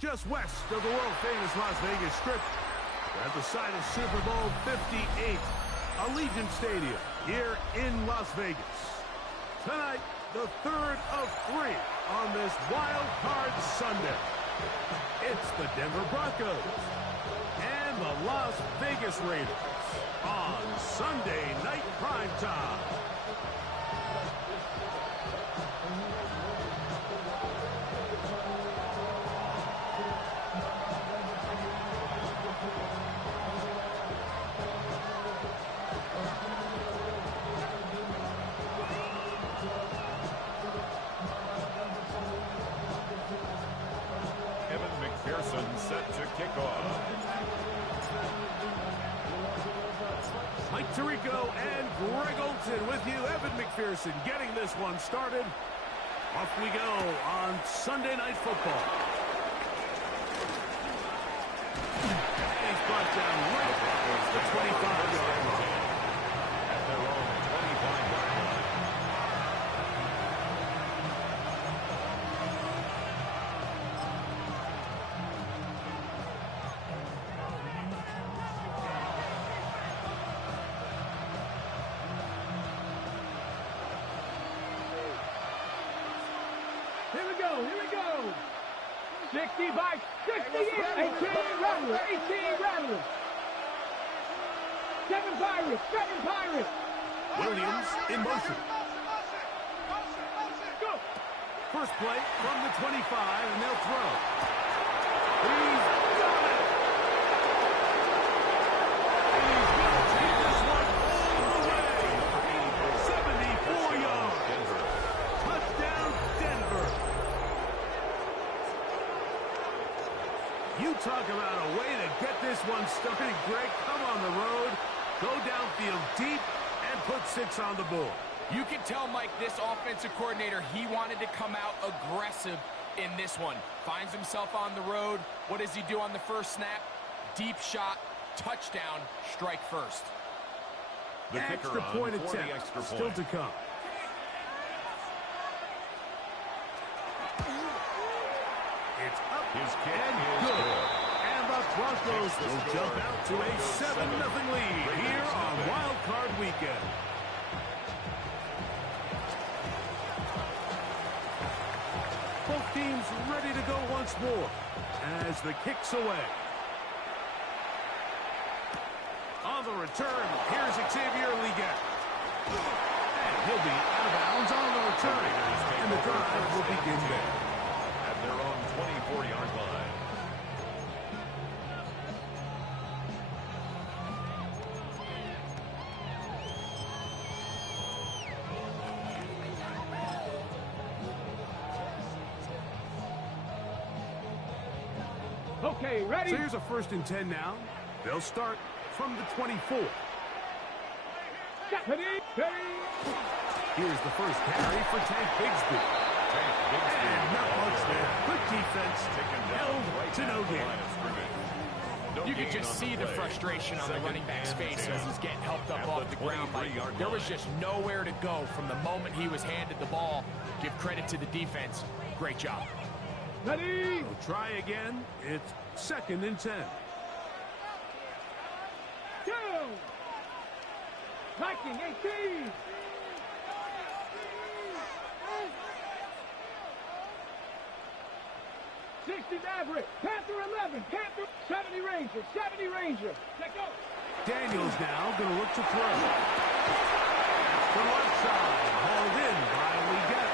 Just west of the world-famous Las Vegas Strip, at the site of Super Bowl 58, Allegiant Stadium here in Las Vegas. Tonight, the third of three on this Wild Card Sunday. It's the Denver Broncos and the Las Vegas Raiders on Sunday Night Primetime. Set to kick off. Mike Tirico and Greg Olson with you. Evan McPherson getting this one started. Off we go on Sunday Night Football. And he's brought down right at the 25-yard line. At their own 25-yard line. Here we go. 65, 68, 18 Rattlers. 7 Pirates. Williams in motion. Go. First play from the 25, and they'll throw. He's got it. And he's going to take this one all the way. 74 yards. Touchdown, Denver. You talk about a way to get this one started, Greg. Come on the road, go downfield deep, and put 6 on the board. You can tell, Mike, this offensive coordinator, he wanted to come out aggressive in this one. Finds himself on the road. What does he do on the first snap? Deep shot, touchdown, strike first. The Extra kicker point on for the attempt extra still point. to come. It's up His kick and is good. good. And the Broncos will jump out to a 7-0 lead here on Wild Card Weekend. Both teams ready to go once more as the kick's away. On the return, here's Xavier Leggett. And he'll be out of bounds on the return. And the drive will begin there. At their own 24-yard line. Okay, ready? So here's a 1st and 10 now. They'll start from the 24. Ready. Here's the first carry for Tank Bigsby. And not much there. Good defense. Held to no gain. You could just see the frustration on the running back's face as he's getting helped up off the ground. There was just nowhere to go from the moment he was handed the ball. Give credit to the defense. Great job. Ready. We'll try again. It's 2nd and 10. Go. Viking 18. Maverick, Panther 11, Panther 70 Ranger. Let go. Daniels now going to look to throw. To left side, hauled in by Leggett.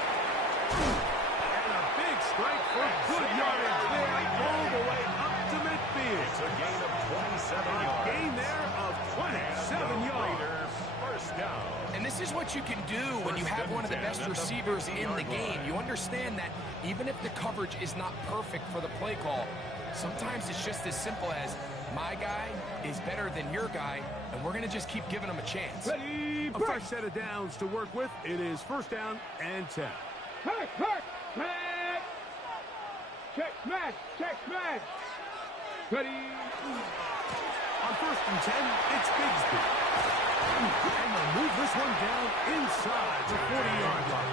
And a big strike for good yardage there, all the way up to midfield. It's a gain of 27 yards. Gain there of 27 yards. First down. And this is what you can do when you have one of the best receivers in the game. You understand that even if the coverage is not perfect for the play call, sometimes it's just as simple as my guy is better than your guy, and we're going to just keep giving him a chance. Ready, A fresh set of downs to work with. It is 1st down and 10. Hurt. Check smash. Ready. On 1st and 10, it's Bigsby. And they'll move this one down inside the 40-yard line.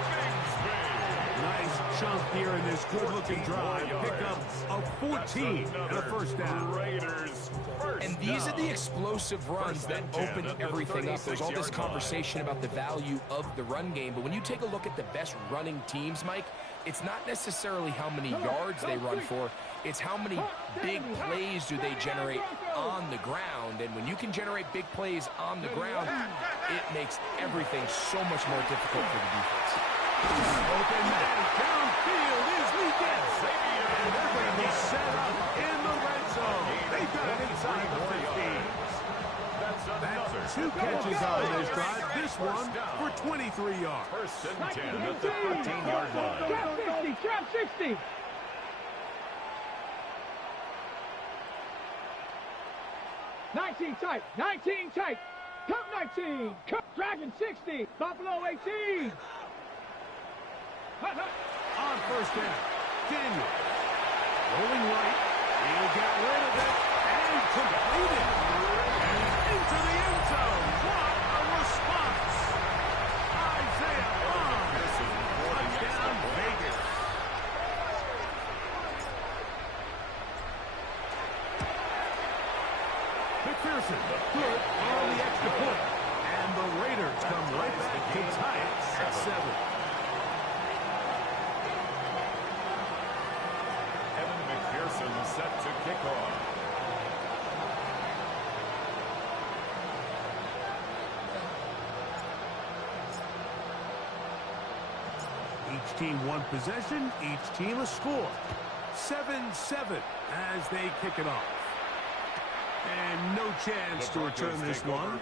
Nice chunk here in this good-looking drive. Pick up a 14 and a first down. Raiders first And these down. are the explosive runs that open everything up. There's all this conversation about the value of the run game, but when you take a look at the best running teams, Mike, it's not necessarily how many yards they run for, it's how many big plays do they generate on the ground. And when you can generate big plays on the ground, it makes everything so much more difficult for the defense. Open man downfield is Leakins. And they're going to be set up in the red zone. They've got it inside the 15. That's 2 catches on this drive. This one for 23 yards. First and 10 at the 14-yard line. Trap 60, trap 60. Tight, 19 tight, Cup 19, Cup Dragon 60, Buffalo 18. On first down, Daniel. Rolling right. He'll get rid of it and complete it. And into the end zone. What a response. Isaiah Bond. Touchdown Vegas. McPherson, good on the extra point. And the Raiders come right back to tie it at 7. Evan McPherson set to kick off. Each team one possession, each team a score. 7-7 as they kick it off. And no chance to return this one.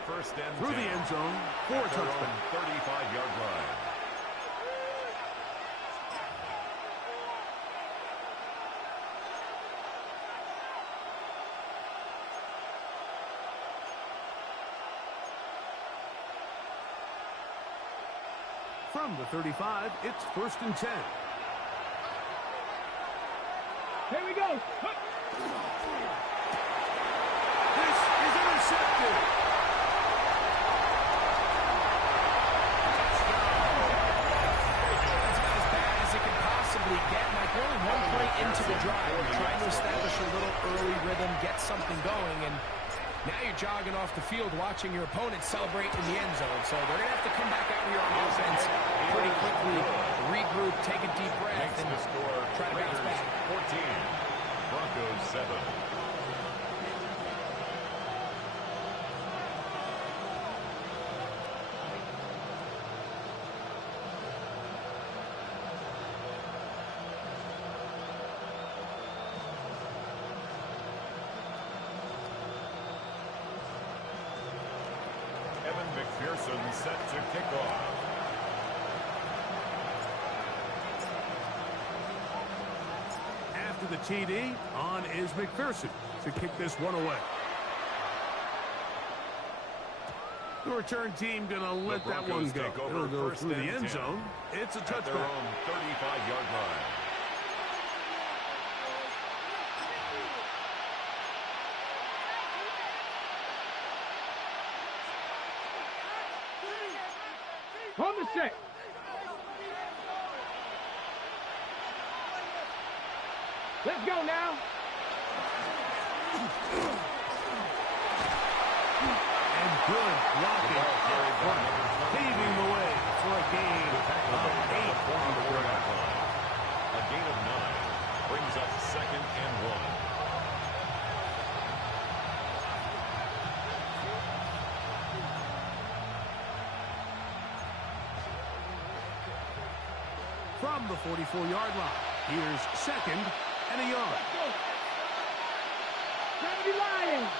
Through the end zone for a touchdown. 35-yard line. From the 35, it's first and 10. Here we go. This is intercepted. That's about as bad as it can possibly get. Mike, we're only one play into the drive. We're trying to establish a little early rhythm, get something going, and now you're jogging off the field watching your opponent celebrate in the end zone. So they're going to have to come back out here on offense pretty quickly, regroup, take a deep breath, and try to bounce back. 14, Broncos 7. Evan McPherson set to kick off. After the TD, on is McPherson to kick this one away. The return team going to let that one go. It'll go through the end zone. It's a At their touchback. own 35-yard line. On the set. Let's go now. And good blocking up front, paving the way for a gain of 8 on the ground. A gain of 9 brings up second and 1. From the 44-yard line, here's second and a yard. 70 Lions.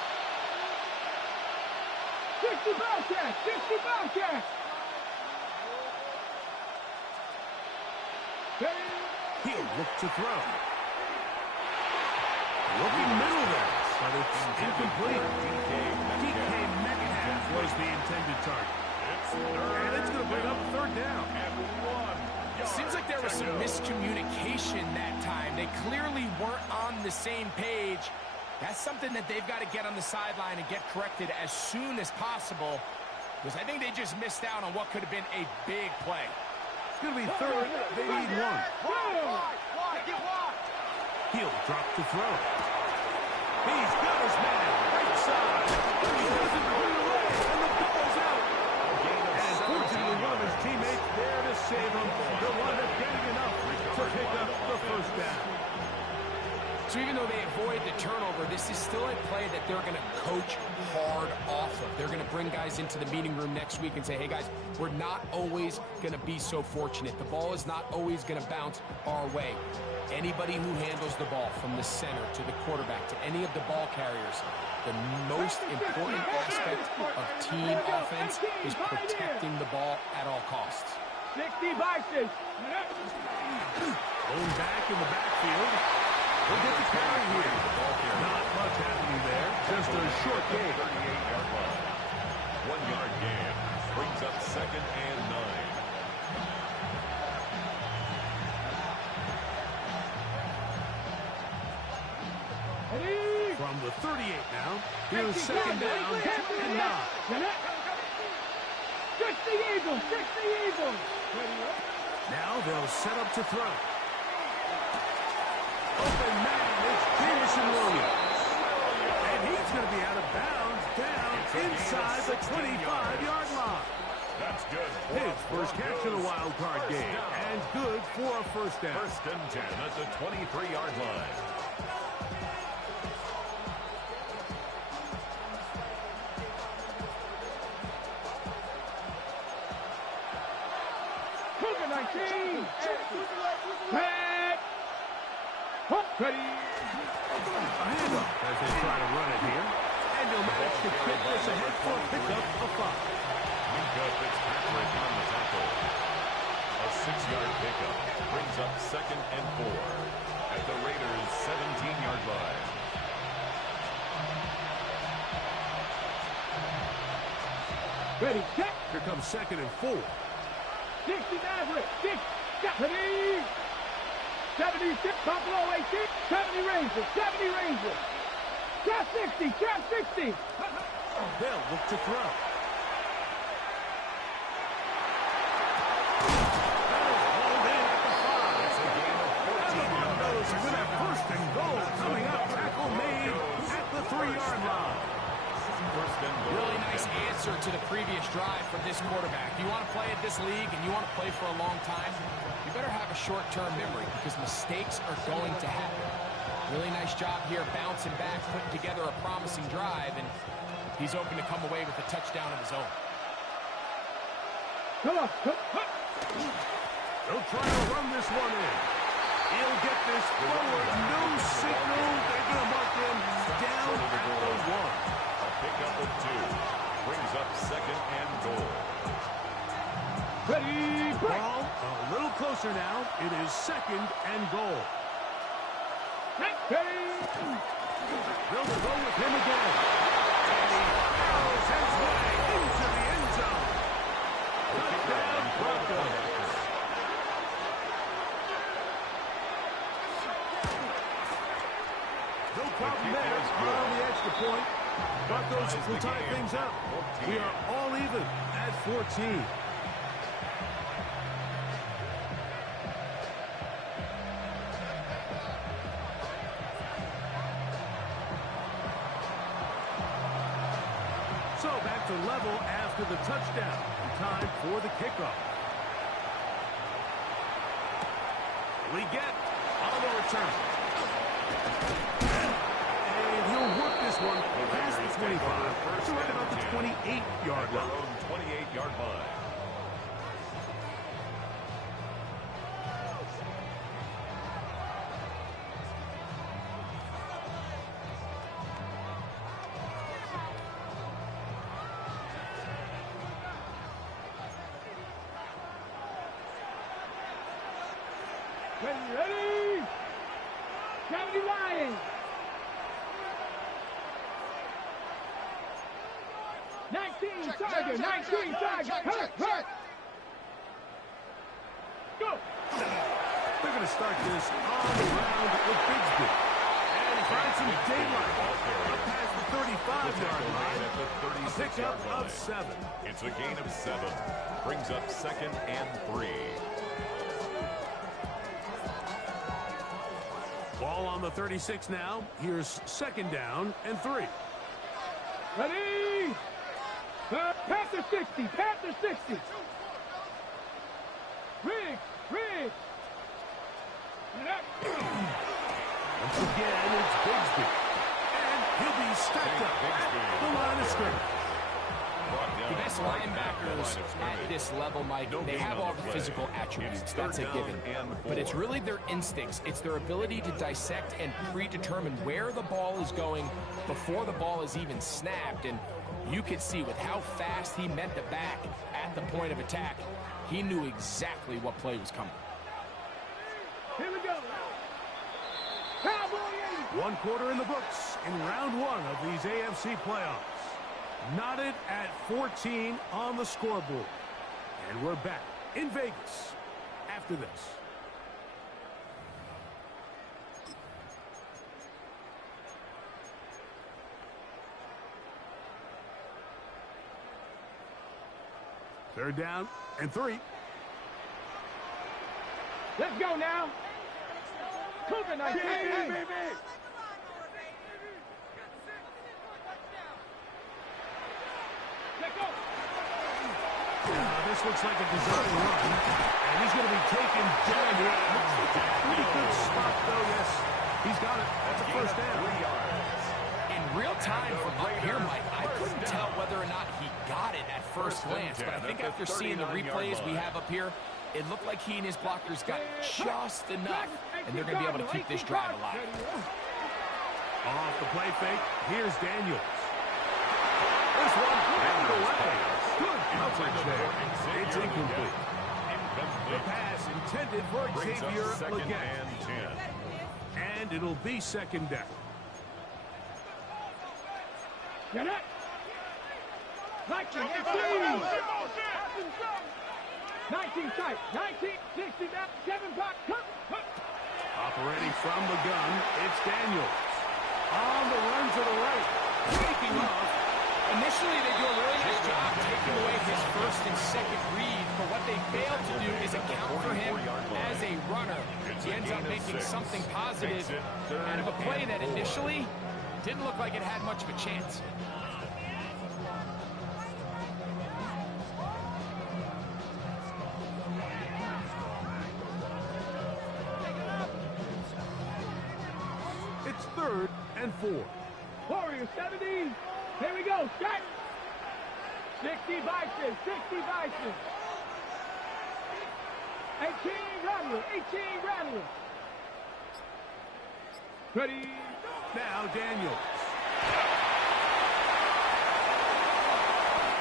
60 Bobcats. 60 Bobcats. He'll look to throw. Looking middle there, but it's incomplete. DK Metcalf was the intended target. And it's going to bring up a third down. Seems like there was some miscommunication that time. They clearly weren't on the same page. That's something that they've got to get on the sideline and get corrected as soon as possible, because I think they just missed out on what could have been a big play. going to be third. They need one. He'll drop the throw. He's got his man. Right side. He doesn't put it away. And the ball's out. And fortunately, one of his teammates there to save him. He'll wind up getting enough to pick up the first down. So even though they avoid the turnover, this is still a play that they're going to coach hard off of. They're going to bring guys into the meeting room next week and say, hey, guys, we're not always going to be so fortunate. The ball is not always going to bounce our way. Anybody who handles the ball from the center to the quarterback to any of the ball carriers, the most important aspect of team offense is protecting the ball at all costs. 60 boxes. Going back in the backfield. He'll get the carry here. Not much happening there. Just a short gain. 38-yard line. 1-yard gain. Brings up 2nd and 9. From the 38 now. Here's 2nd down and 9. 60 Eagles. 60 Eagles. Now they'll set up to throw. Open man, it's Jameson Williams. And he's going to be out of bounds down inside the 25-yard line. That's good. His first catch in a wild card game. And good for a first down. 1st and 10 at the 23-yard line. Cougar 19. Back. Ready. A handoff as they try to run it here. And he'll manage to kick this ahead for a pickup of 5. Minka Fitzpatrick on the tackle. A 6-yard pickup brings up 2nd and 4 at the Raiders' 17-yard line. Ready. Check. Here comes 2nd and 4. 60 Maverick. 6. Ready. 76 Buffalo 18. 70 Rangers. 70 Rangers. Trap 60. Trap 60. They'll look to throw. With a 1st and goal coming up. Tackle made at the 3-yard line. Really nice answer to the previous drive from this quarterback. You want to play at this league and you want to play for a long time, you better have a short-term memory because mistakes are going to happen. Really nice job here bouncing back, putting together a promising drive, and he's open to come away with a touchdown of his own. Come on. They'll try to run this one in. He'll get this forward. No signal. They're going to mark him down at the 1. A pickup of 2 brings up 2nd and goal. Ready. Ball a little closer now. It is 2nd and goal. They'll go with him again. And he barrels his way into the end zone. Touchdown, Broncos. No problem there on the extra point. Broncos will tie things up. We are all even at 14. So back to level after the touchdown. Time for the kickoff. We get on the return. And he'll work this one past the 25 to right about the 28-yard line. 28-yard line. Ready. 70 Lions. 19 Tiger. 19 Tiger. Hurt. Go. They're going to start this on the ground with Bigsby. And he finds some daylight up past the 35-yard line. A pickup of 7. It's a gain of 7. Brings up 2nd and 3. Ball on the 36 now. Here's second down and 3. Ready? Panther 60. Panther 60. Riggs. Once again, it's Bigsby. And he'll be stacked up at the line of scrimmage. The best linebackers at this level, Mike, they have all the physical attributes. That's a given. But it's really their instincts. It's their ability to dissect and predetermine where the ball is going before the ball is even snapped. And you could see with how fast he met the back at the point of attack, he knew exactly what play was coming. Here we go. Cowboy 1 quarter in the books in round 1 of these AFC playoffs. Knotted at 14 on the scoreboard. And we're back in Vegas after this. Third down and 3. Let's go now. Cougar 19. This looks like a design run, and he's going to be taken down here. Pretty good spot, though, yes. He's got it. That's a first down. In real time from up here, Mike, I couldn't tell whether or not he got it at first glance, but I think after seeing the replays we have up here, it looked like he and his blockers got just enough, and they're going to be able to keep this drive alive. Off the play fake, here's Daniels. This one handed away. Good coverage there. It's incomplete. The pass intended for Xavier Legette. And it'll be second down. Get it. 19 tight. 19, 60 down, 7 back. Operating from the gun, it's Daniels. On the run to the right. Taking off. Initially, they do a really nice job taking away his first and second read, but what they fail to do is account for him as a runner. He ends up making something positive out of a play that initially didn't look like it had much of a chance. It's 3rd and 4. Warriors 70. Here we go. Set. 60 Vices. 60 Vices. 18 Rattler. 18 Rattler. Ready. Now Daniels.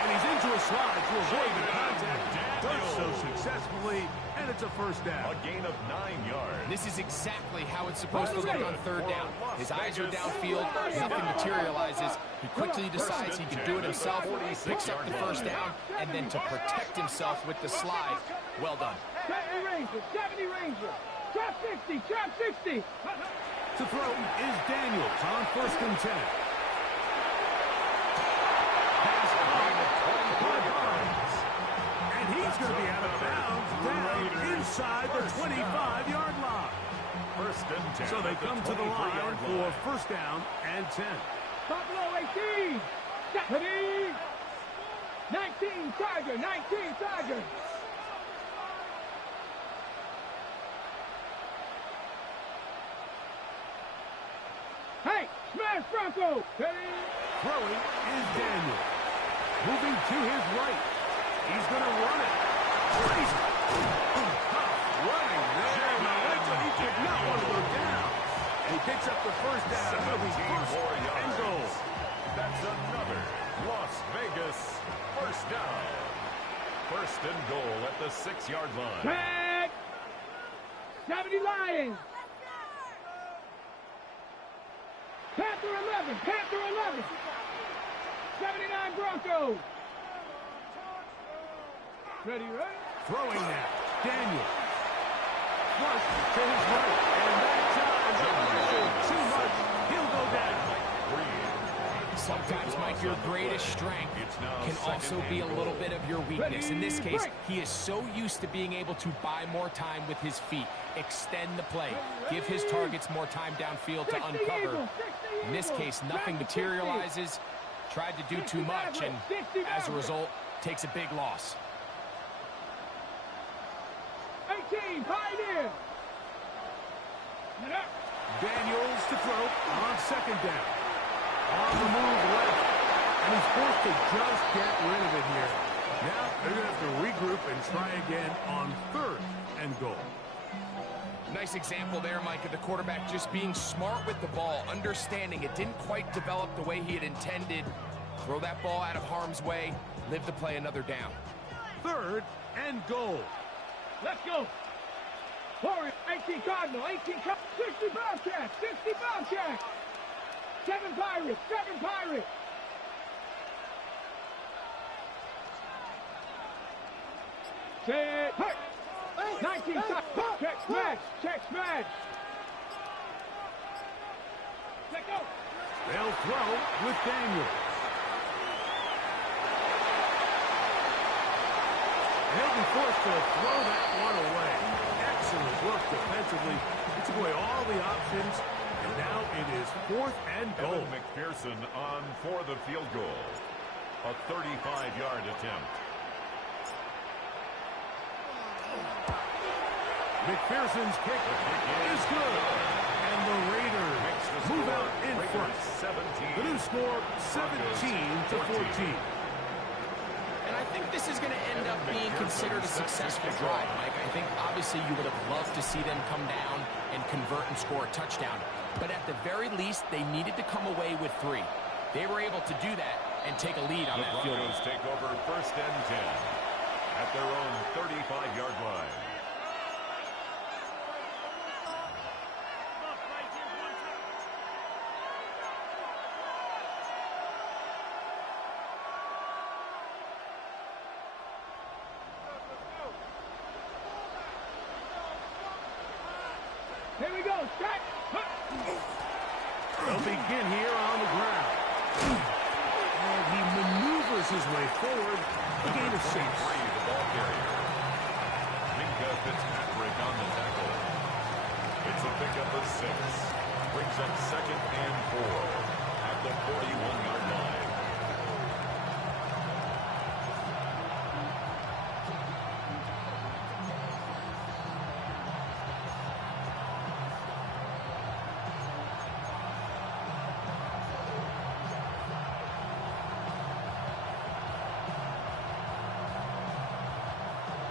And he's into a slide to avoid the contact. Does so successfully, and it's a first down. A gain of 9 yards. This is exactly how it's supposed to look on third down. His eyes are downfield, nothing materializes. He quickly decides he can do it himself, picks up the first down, and then to protect himself with the slide. Well done. 70 Ranger. 70 Ranger. Trap 60. Trap 60. To throw is Daniels on 1st and 10. Pass caught. 25 yards. And he's going to be out of bounds down inside the 25-yard line. 1st and 10. So they come to the line for first down and 10. Buffalo 18. 70. 19 Tiger. 19 Tiger. Hey, smash Bronco. Ready. Throwing is Daniel. Moving to his right. He's going to run it. Crazy. Running there. He did not want to go down. And he picks up the first down. It'll be 1st and goal. That's another Las Vegas first down. 1st and goal at the 6-yard line. Tag. 70 Lions. Panther 11. Panther 11. 79 Broncos. Ready, ready? Throwing now. Daniel. Flush to his right. And that time, too much. He'll go down. Sometimes, Mike, your greatest strength can also be a little bit of your weakness. In this case, he is so used to being able to buy more time with his feet, extend the play, give his targets more time downfield to uncover. In this case, nothing materializes, tried to do too much, and as a result, takes a big loss. 18, Pioneer. Daniels to throw on second down. On the move left. And he's forced to just get rid of it here. Now they're going to have to regroup and try again on third and goal. Nice example there, Mike, of the quarterback just being smart with the ball, understanding it didn't quite develop the way he had intended. Throw that ball out of harm's way, live to play another down. Third and goal. Let's go. Warriors, 18 Cardinal, 18 Cardinal, 60 Bobcats, 60 Bobcats. 7 Pirates, 7 Pirates. Set, hut. 19 check smash, check smash. Let go. They'll throw with Daniels. He'll be forced to throw that one away. Excellent work defensively. He took away all the options, and now it is fourth and goal. Evan McPherson on for the field goal. A 35-yard attempt. McPherson's kick is good. And the Raiders move out in front. 17. The new score, 17-14. And I think this is going to end up being considered a successful drive, Mike. I think obviously you would have loved to see them come down and convert and score a touchdown. But at the very least, they needed to come away with 3. They were able to do that and take a lead on that field goal. The Broncos take over first and 10 at their own 35-yard line. Here we go, set. They'll begin here on the ground. And he maneuvers his way forward. A gain of 6. The ball carrier. Minka Fitzpatrick on the tackle. It's a pickup of 6. Brings up second and 4 at the 41-yard line.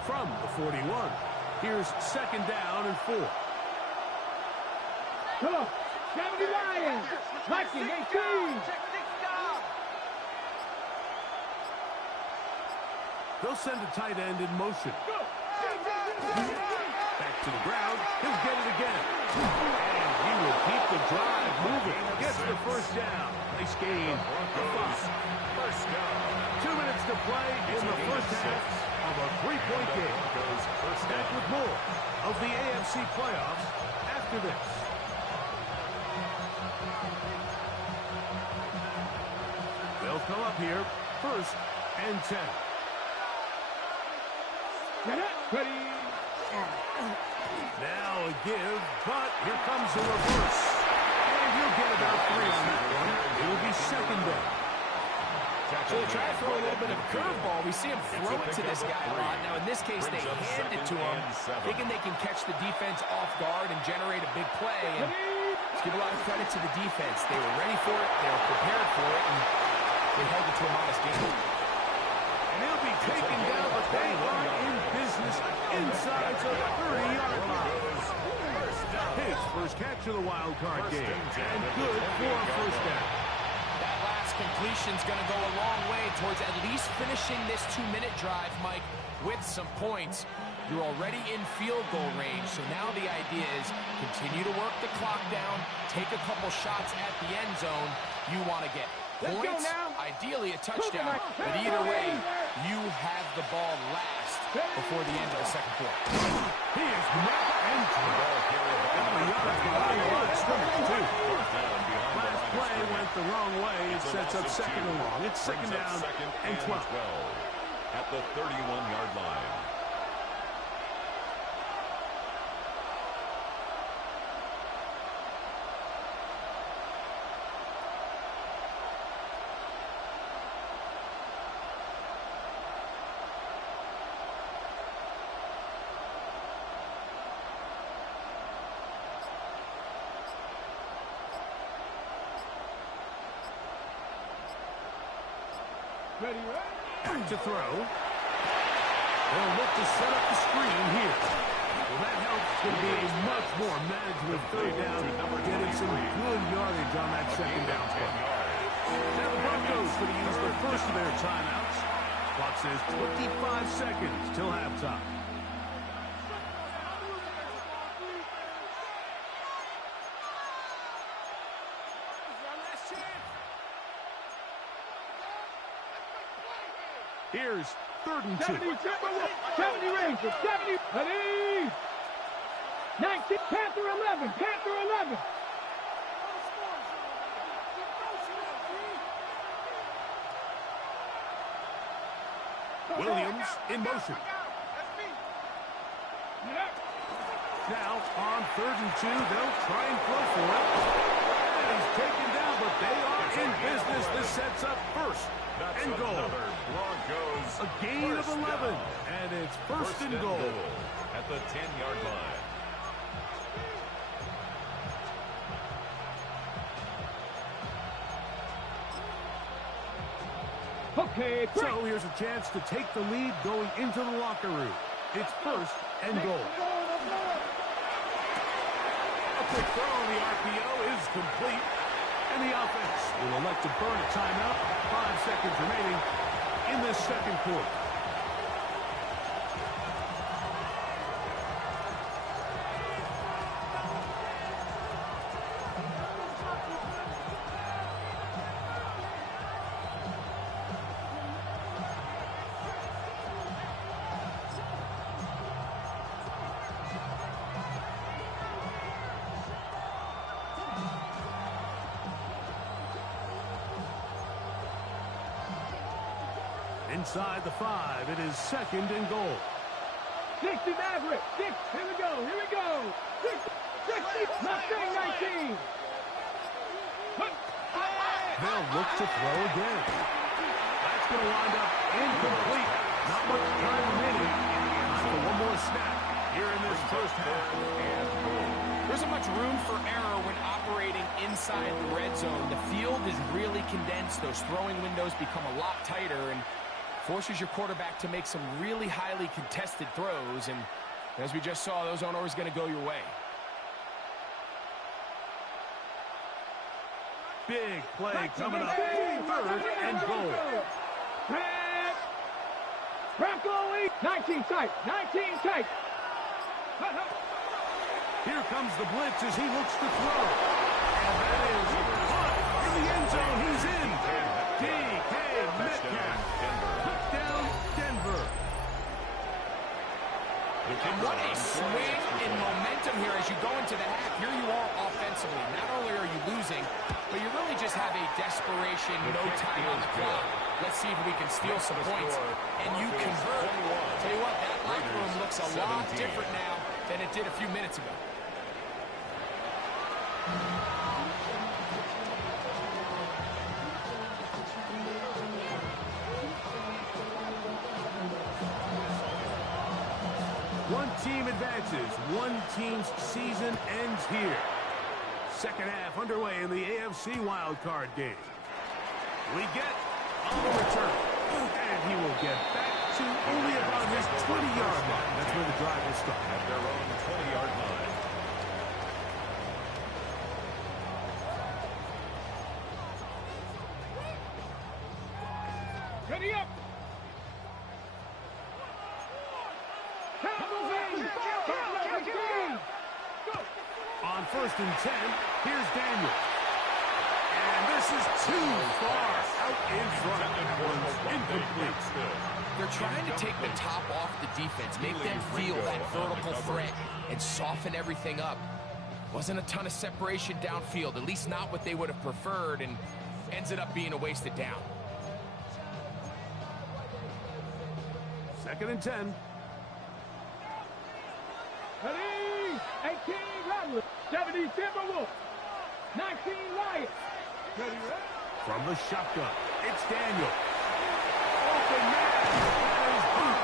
From the 41. Here's second down and 4. Come on. 70 Lions. Viking, 18. They'll send a tight end in motion. Back to the ground. He'll get it again. And he will keep the drive moving. Gets the first down. Nice gain. First down. 2 minutes to play in the first half of a 3-point game. Back with more of the AFC playoffs after this. They'll come up here, first and 10. Ready. Now a give, but here comes the reverse. And he'll get about 3 on that one. It will be second down. So they try to throw a little bit of a curveball. We see him throw it to this guy a lot. Now, in this case, they hand it to him, thinking they can catch the defense off guard and generate a big play. And let's give a lot of credit to the defense. They were ready for it, they were prepared for it, and they held it to a modest gain. And he'll be taken down, but they are in business inside the 30-yard line. His first catch of the wild card game, and good for a first down. That last completion's going to go a long way towards at least finishing this 2-minute drive, Mike, with some points. You're already in field goal range, so now the idea is continue to work the clock down, take a couple shots at the end zone. You want to get points, ideally a touchdown, but either way, you have the ball last before the end of the second quarter. He is met and dropped. Last play went it the wrong way. It sets up second and long. It's second down and 12. At the 31-yard line. Ready, Back to throw. They'll look to set up the screen here. Well, that helps. It's going to be a much more manageable third down, getting some good yardage on that second down play. Now the Broncos going to use the first of their timeouts. Clock says 25 seconds till halftime. Here's 3rd and 2. 70 Rangers, 70, ready, 19, Panther 11, Panther 11. Williams in motion. Now on 3rd and 2, they'll try and throw for it. And he's taken down, but they are in business. This sets up 1st and goal. Broncos A gain of 11, and it's first and goal. At the 10-yard line. Okay, So here's a chance to take the lead going into the locker room. It's 1st and goal. A quick throw on the RPO is complete. And the offense will elect to burn a timeout. 5 seconds remaining in this second quarter. Inside the 5, it is 2nd and goal. 60 Maverick, 6, here we go, 60, Mustang 19. They'll look to throw again. That's going to wind up incomplete. Not much time remaining. Time for one more snap here in this first half. There isn't much room for error when operating inside the red zone. The field is really condensed. Those throwing windows become a lot tighter and forces your quarterback to make some really highly contested throws. And as we just saw, those aren't always going to go your way. Big play coming up. 3rd and goal. Bronco 19 tight, 19 tight. Here comes the blitz as he looks to throw. And that is caught in the end zone. He's in. DK Metcalf. Touchdown, Denver. And what a swing in momentum here as you go into the half. Here you are offensively. Not only are you losing, but you really just have a desperation, no time on the clock. Let's see if we can steal some points. And you convert. Tell you what, that locker room looks a lot different now than it did a few minutes ago. One team advances. One team's season ends here. Second half underway in the AFC wildcard game. We get on the return. And he will get back to only about his 20-yard line. That's where the drive will start. At their own 20-yard line. Ready up. On 1st and 10, here's Daniel. And this is too far out in front. Incomplete still. They're trying to take the top off the defense, make them feel that vertical threat, and soften everything up. Wasn't a ton of separation downfield, at least not what they would have preferred, and ends it up being a wasted down. 2nd and 10. Ready? 18 Rebels. 70 Timberwolves. 19 Lions. Ready, ready? From the shotgun, it's Daniel. Open man. That is deep.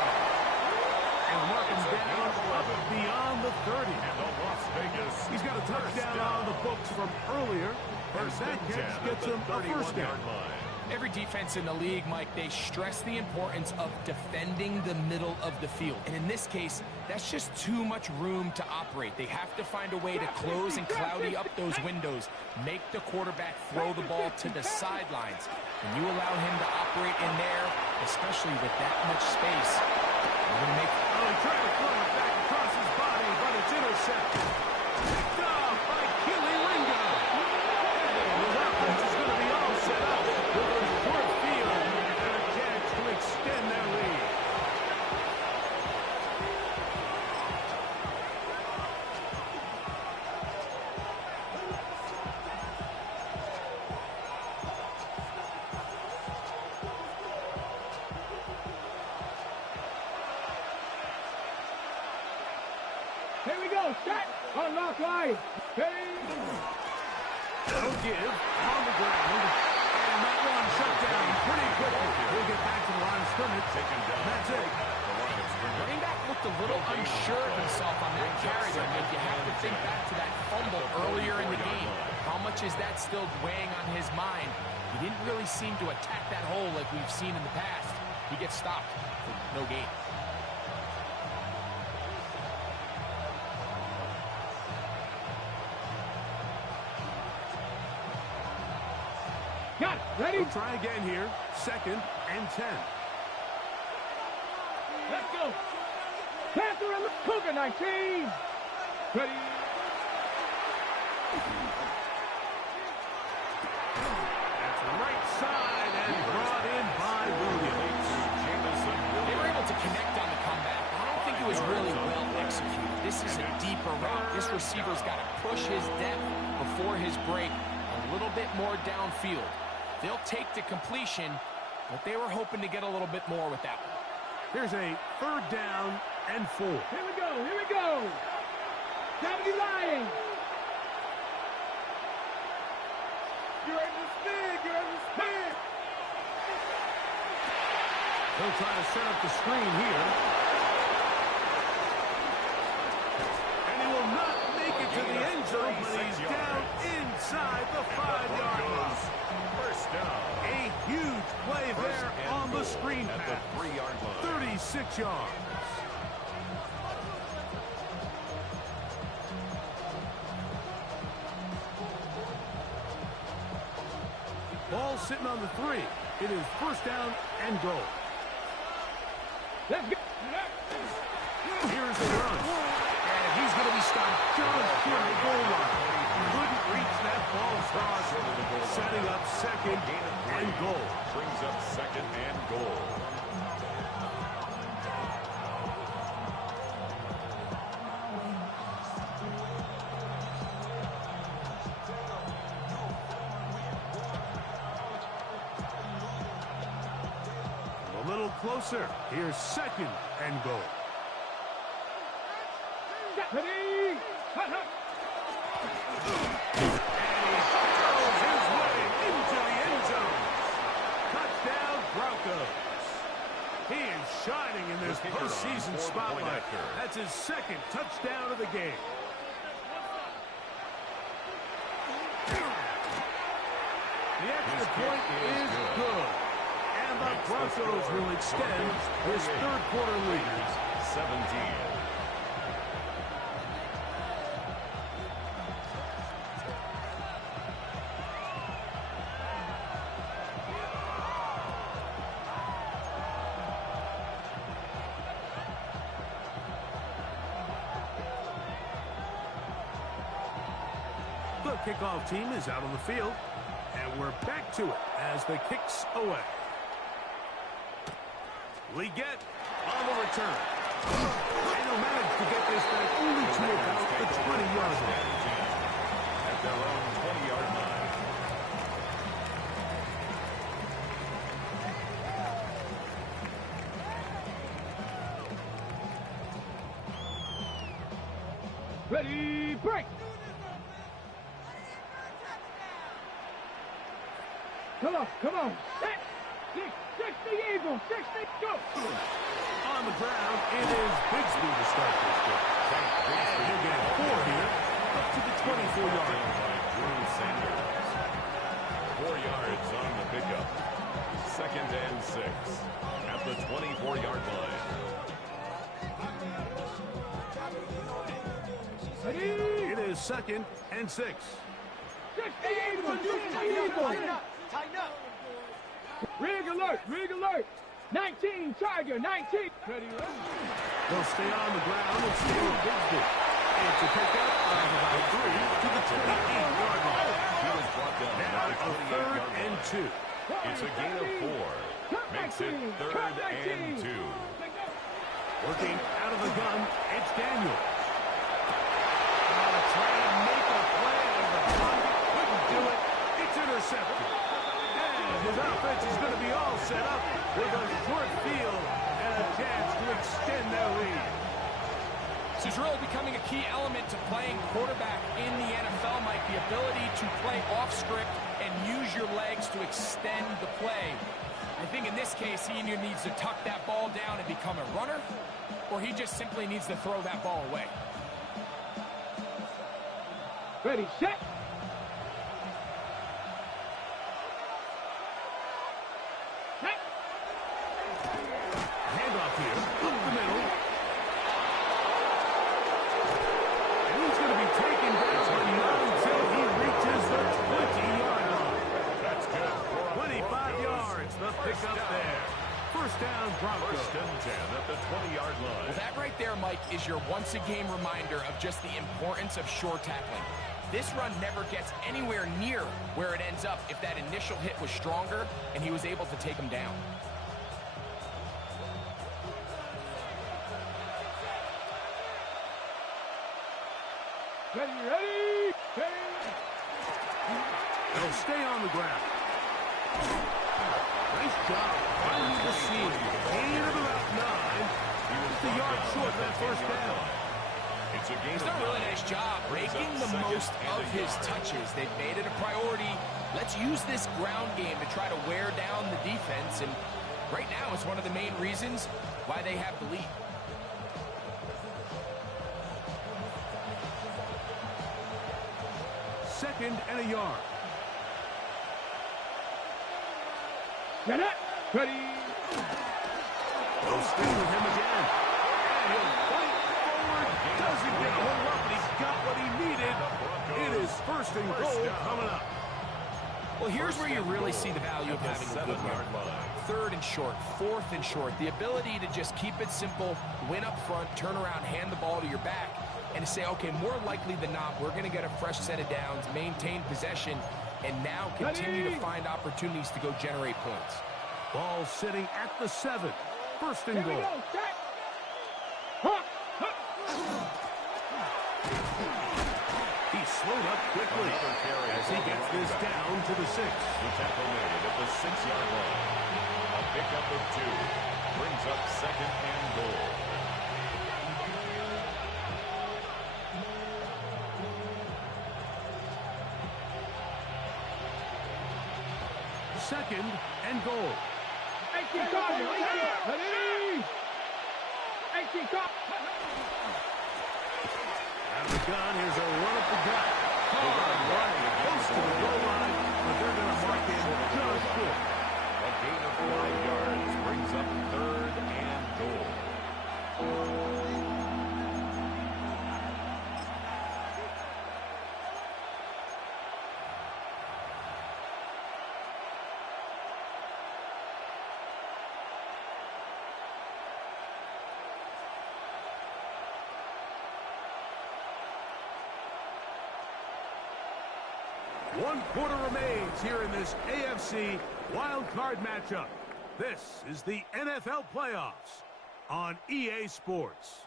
And mark him down up beyond the 30. And the Las Vegas. He's got a touchdown on the books from earlier. And that catch gets him a first down. Every defense in the league, Mike, they stress the importance of defending the middle of the field. And in this case, that's just too much room to operate. They have to find a way to close and cloudy up those windows, make the quarterback throw the ball to the sidelines. And you allow him to operate in there, especially with that much space. He tried to throw it back across his body, but it's intercepted. Picked off by Keely Ringo. And his offense is going to be all set up with a short field and a chance to extend their lead. Here we go. Set. Unlock line. Ready? They'll give on the ground. And that one shut down pretty quickly. He'll get back to the line of scrimmage. That's it. Running back looked a little unsure of himself on that carry there, Nick. You have to think back to that fumble earlier in the game. How much is that still weighing on his mind? He didn't really seem to attack that hole like we've seen in the past. He gets stopped for no gain. Got it. Ready? We'll try again here. 2nd and 10. Let's go. Panther and Cougar 19. Ready? That's right side and brought in by Williams. They were able to connect on the comeback. I don't think it was really well executed. This is a deeper route. This receiver's got to push his depth before his break a little bit more downfield. They'll take the completion, but they were hoping to get a little bit more with that one. Here's a 3rd down and 4. Here we go. Here we go. 70 Lions. You're in the spin. You're in the spin. They'll try to set up the screen here. And he will not make it to the end zone, but he's down inside the 5-yard line. First down. A huge play there on the screen at pass. the 3-yard line. 36 yards. Ball sitting on the 3. It is first down and goal. Let's go. Here's the run. And he's going to be stopped just near the goal line. Couldn't reach that ball across. Setting up 2nd and goal. Brings up 2nd and goal. A little closer. Here's 2nd and goal. Ready? Hut, hut. His way into the end zone. Touchdown, Broncos. He is shining in this postseason spotlight. That's his 2nd touchdown of the game. The extra point is good. And the Broncos will extend his 3rd quarter lead. 17. The kickoff team is out on the field, and we're back to it as the kick's away. Leggett on the return. And he'll manage to get this back only to about the 20-yard line. their own 20-yard line. Ready, break. Come on. Set. 60 Eagles, 60, go. On the ground, it is Bigsby to start this game. And he'll get 4 here, up to the 24-yard line. Drew Sanders. 4 yards on the pickup. 2nd and 6 at the 24-yard line. Ready. It is 2nd and 6. 60 Eagles, 60 Eagles. Tighten up. Rig alert. 19, Tiger, 19. Ready, They'll stay on the ground and stay with Bigsby. It's a pickup of about 3 to the 28-yard line. He was brought down Now at the a 28-yard 3rd and line. 2. It's a gain of 4. Makes it 3rd and 2. Working out of the gun, it's Daniel. Trying to make a play out of the pocket. Couldn't do it. It's intercepted. And his offense is going to be all set up with a short field and a chance to extend their lead. This is really becoming a key element to playing quarterback in the NFL, Mike. The ability to play off script and use your legs to extend the play. I think in this case, he either needs to tuck that ball down and become a runner, or he just simply needs to throw that ball away. Ready, set. Handoff here, up the middle. And he's going to be taken down, not until he reaches the 20-yard line. That's good. 25 yards, the pickup there. First down, Broncos. 1st and 10 at the 20-yard line. Well, that right there, Mike, is your once-a-game reminder of just the importance of short tackling. This run never gets anywhere near where it ends up if that initial hit was stronger and he was able to take him down. Ready. They'll stay on the ground. Nice job finding the seam. Gain of about 9. Just a yard short of that first down. It's a gain He's of done a really 9. nice job making the most of his touches. They've made it a priority. Let's use this ground game to try to wear down the defense, and right now it's one of the main reasons why they have the lead. Second and a yard. Get it. Ready. They'll stay with him again. And he'll fight forward. Doesn't get a whole lot, but he's got what he needed. It is 1st and goal coming up. Well, here's where you really see the value of having a good run. 3rd and short, 4th and short. The ability to just keep it simple, win up front, turn around, hand the ball to your back, and to say, okay, more likely than not, we're going to get a fresh set of downs, maintain possession, and now continue to find opportunities to go generate points. Ball sitting at the 7. 1st and Here we goal. go. Set. He's slowed up quickly as he gets this down to the 6. The tackle made at the 6-yard line. A pickup of 2 brings up 2nd and goal. Second and goal. 18 Cardinal. 18. Ready. 18 Cardinal. Out of the gun, here's a run up the gut. Hard running close to the goal line, but they're going to mark him just good. A gain of 5 yards brings up 3rd and goal. One quarter remains here in this AFC wildcard matchup. This is the NFL playoffs on EA Sports.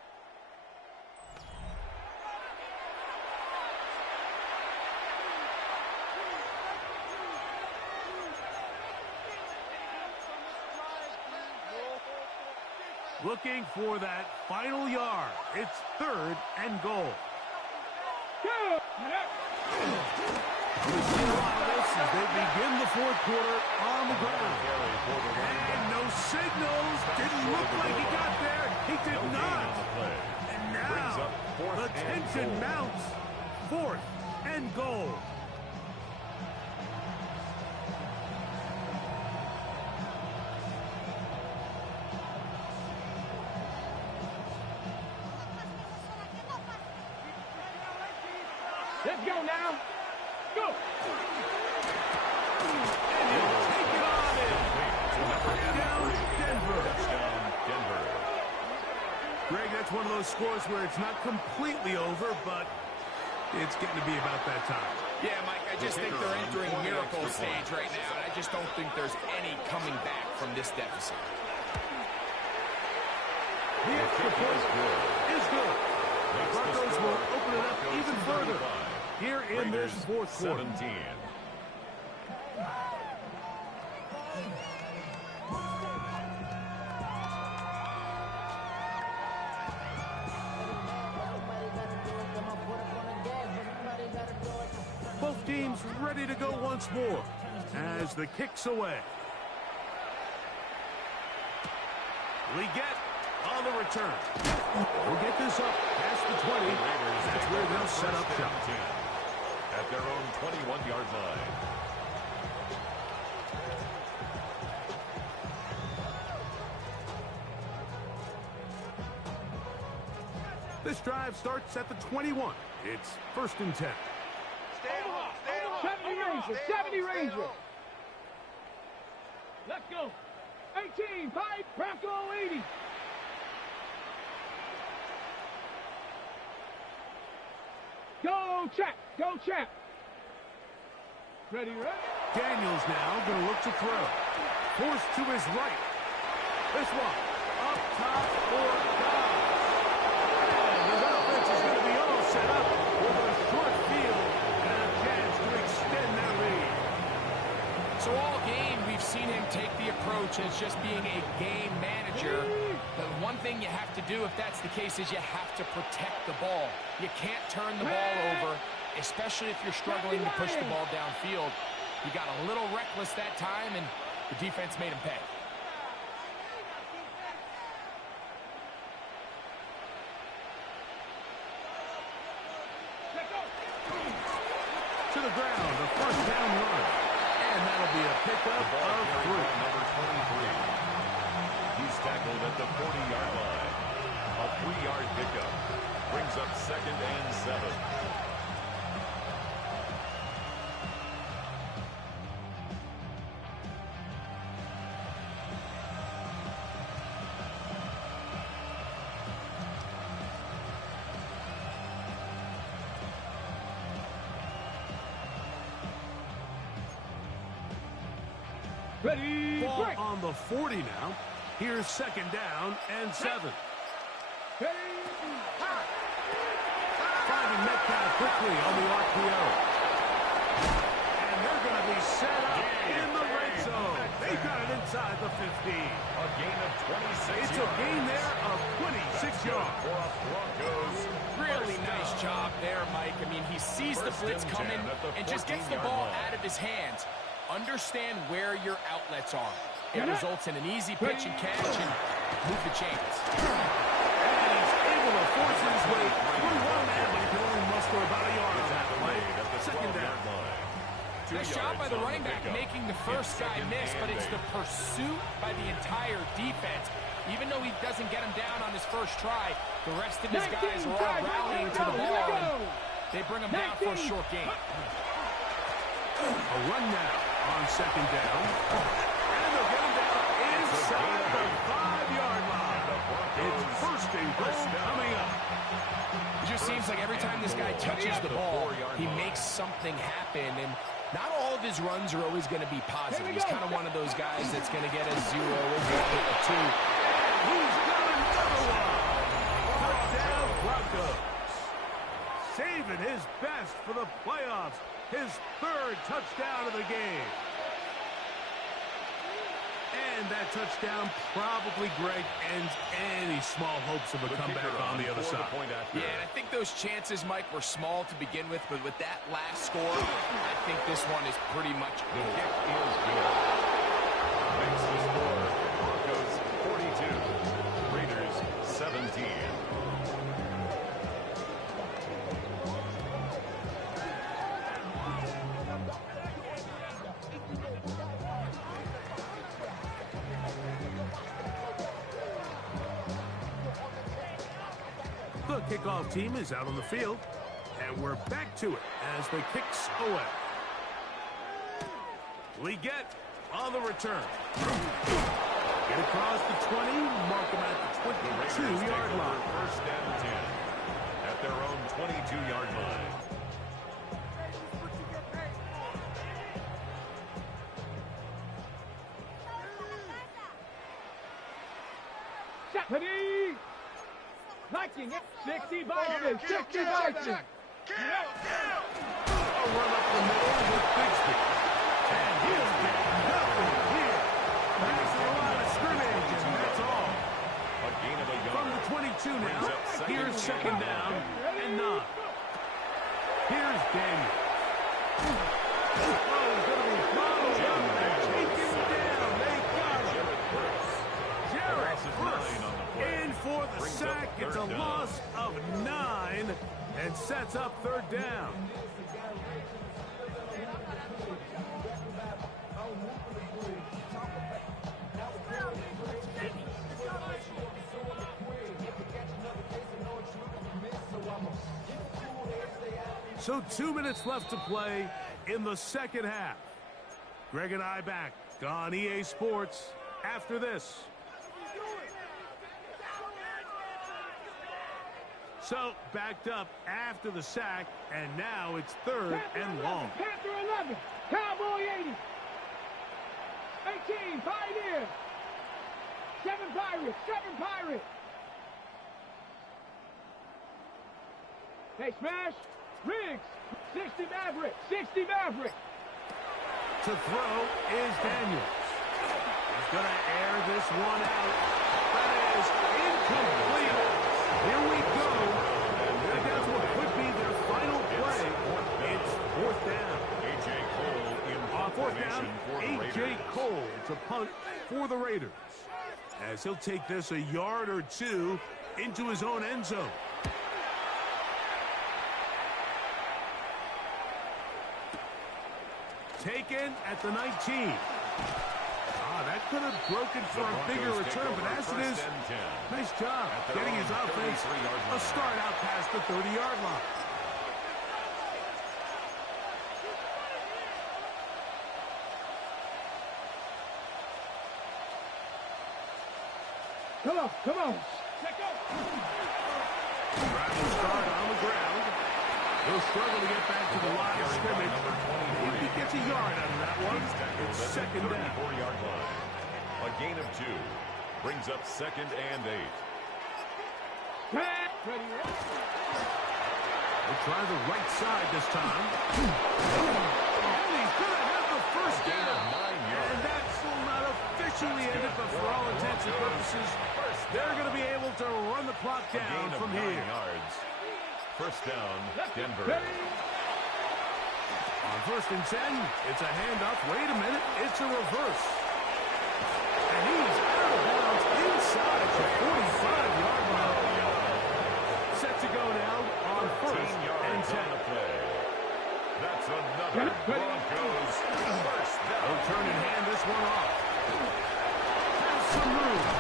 Looking for that final yard. It's 3rd and goal. Go! We see a lot of this as they begin the 4th quarter on the ground. And no signals. Didn't look like he got there. He did not. And now the tension mounts. 4th and goal. Let's go now. Go! And he'll take it on in. Touchdown, Denver. Greg, that's one of those scores where it's not completely over, but it's getting to be about that time. Yeah, Mike, I just think they're entering miracle stage right now, and I just don't think there's any coming back from this deficit. The extra point is good. The Broncos will open it up even further here in this 4th quarter. 17. Both teams ready to go once more as the kick's away. Leggett on the return. We'll get this up past the 20. That's where they'll set up shop. At their own 21-yard line. This drive starts at the 21. It's 1st and 10. 70 Ranger, 70 Ranger. Let's go. 18, 5, Bronco 80. Go check, go check. Ready, ready? Daniels now going to look to throw. Forced to his right. This one up top for God. And his offense is going to be all set up with a short field and a chance to extend their lead. So all game, we've seen him take the approach as just being a game manager. The one thing you have to do if that's the case is you have to protect the ball. You can't turn the ball over, especially if you're struggling to push the ball downfield. He got a little reckless that time, and the defense made him pay. To the ground, a 1st down run. And that'll be a pickup of 3. Number 23. He's tackled at the 40-yard line. A 3-yard pickup. Brings up 2nd and 7. Ready, Ball break. on the 40 now. Here's 2nd down and 7. Ready, Finding Metcalf quickly on the RPO. And they're going to be set up in the red zone. They got it inside the 15. A gain of 26 It's yards. a gain there of 26 yards. For a Broncos. Really nice job there, Mike. I mean, he sees the blitz coming and just gets the ball out of his hands. Understand where your outlets are. It results in an easy pitch and catch and move the chains. And he's able to force his way through one man, but he can only muster about a yard on that play. 2nd down. Nice job by the running back making the first guy miss, but it's the pursuit by the entire defense. Even though he doesn't get him down on his first try, the rest of his guys are all rallying to the ball, and they bring him down for a short gain. A run now on 2nd down. And they'll get him down inside the 5-yard line. It's 1st and goal coming up. It just seems like every time this guy touches the ball, he makes something happen, and not all of his runs are always going to be positive. He's kind of one of those guys that's going to get a 0, a 1, a 2. And he's got another one. Touchdown, Broncos. Saving his best for the playoffs. His 3rd touchdown of the game. And that touchdown probably, Greg, ends any small hopes of a comeback on the other side. Yeah, and I think those chances, Mike, were small to begin with, but with that last score, I think this one is pretty much the kick is good. Makes the score Broncos 42, Raiders 17. The kickoff team is out on the field, and we're back to it as the kick's away. We get on the return. Get across the 20, mark them at the 22-yard line. First and 10 at their own 22-yard line. Stephanie! Liking it. 60 Vikings. 60 Vikings. A run up the middle with Bixby. And he'll get nothing here. Here's the line of scrimmage, and that's all. A gain of a yard. From the 22 now, here's second down and 9. Here's Daniel. Oh, he's going to be followed up and taken down. They got him. Jarrett Burks in for the sack. It's a loss of 9 and sets up third down. So 2 minutes left to play in the second half. Greg and I back on EA Sports after this. So backed up after the sack, and now it's third and long. Panther 11. Cowboy 80. 18. Pioneer. 7 Pirates. 7 Pirates. Hey, smash. Riggs. 60 Maverick. 60 Maverick. To throw is Daniels. He's going to air this one out. That is incomplete. Here we go. And that's what could be their final play. It's fourth down. A.J. Cole in Fourth down, for the A.J. Raiders. Cole to punt for the Raiders. As he'll take this a yard or two into his own end zone. Taken at the 19. That could have broken for a bigger return, but as it is, nice job getting his offense a start out past the 30-yard line. Come on, come on. Driving start on the ground. He'll struggle to get back to the line of scrimmage. If he gets a yard out of that one, it's second down. 34-yard line. A gain of 2 brings up second and 8. We'll try the right side this time. And he's going to have the first down. And that's still not officially ended, but for all intents and purposes, they're going to be able to run the clock down from here. Yards. First down, Denver. On first and 10, it's a handoff. Wait a minute, it's a reverse. And he's out of bounds inside the 45-yard line. Set to go now on first and 10. That's another Broncos first down. They'll turn and hand this one off. Has some room.